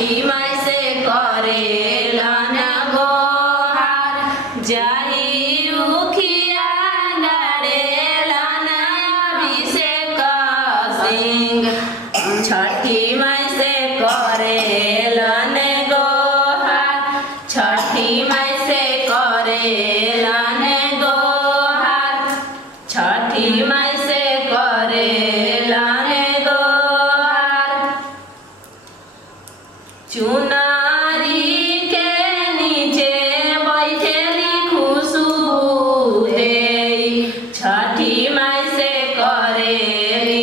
छठी माई से करेलन गोहार जाई उखिया गड़ेलन अभिषेक सिंह छठी माई से करेलन गोहार छठी माई से करेलन गोहार छठी माई से करेलन गोहार चुनारी के नीचे बैठेली खुशबू देई छठी माई से करेली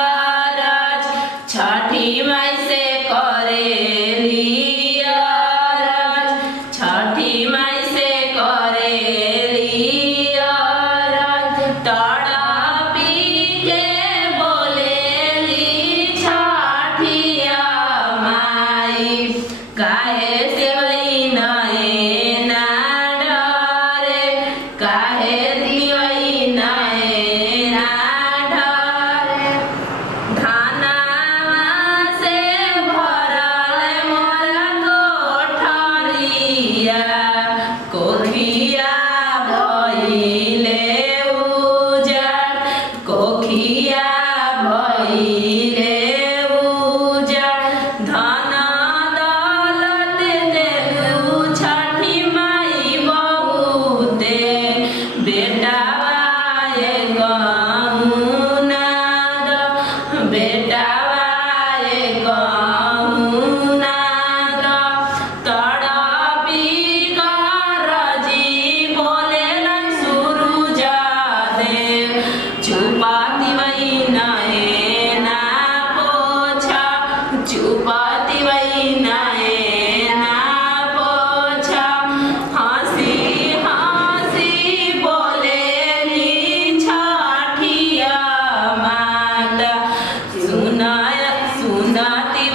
अरज छठी माई से करेली अरज छठी माई से करेली अरज तड़पी के बोलेली छठिया माई काहे सेवई नए ना डरे काहे दिवई नए ना डरे धानावा से भरल मोर कोठरिया कोखिया भइले उजड़ कोखिया भइले उजड़ धन दौलत देलू छठी माई बहुते बेटावा गहुना द बेटावा गहुना द तड़पी गरजी बोलेलन सूरज देव चुपाती वही नए ना पोछा चुपाती वही नए ना पोछा हंसी हंसी बोलेली छठिया माता सुनाती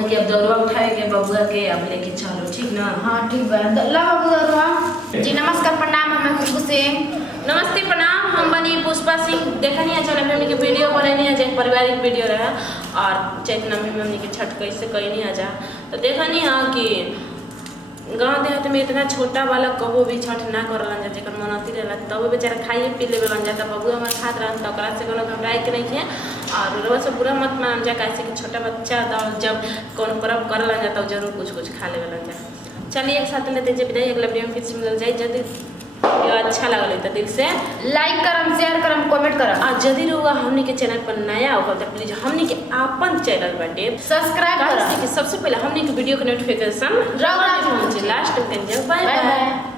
यहाँ के अब दौड़वा उठाए के बबुआ के अब लेके चलो, ठीक ना? हाँ ठीक बा, ला बाबू दौड़वा। जी नमस्कार, प्रणाम, हमें खुशबू सिंह। नमस्ते प्रणाम, हम बनी पुष्पा सिंह। देखनी है चैनल में हमने के वीडियो बनैनी है, जैसे पारिवारिक वीडियो रहा और चैतना में हमने के छठ कैसे कैनी आ जा। तो देखनी है कि गाँव देहात में इतना छोटा वाला कबो भी छठ ना करलन जा, जेकर मनती रहला तब बेचारा खाइए पी लेवलन जाता। बबुआ हमारे खात रहन तो ओकरा से कोनो घबराए के नहीं है। और रोज से बुरा मत मान जा, कैसे कि छोटा बच्चा जब कौन पर्व करलन जाता जरूर कुछ कुछ खा लेवलन जा। चलिए एक साथ लेते जब विदाई, अगला वीडियो में फिर से मिल जाए। यदि अच्छा लगल तो दिल से लाइक करम, शेयर करम, कमेंट करम। आ यदि रहुआ हमनी के चैनल पर नया हो तो प्लीज हमनी के आपन चैनल बाटे सब्सक्राइब करम। सबसे पहले हमनी के वीडियो के नोटिफिकेशन रहुआ लास्ट में बाय बाय।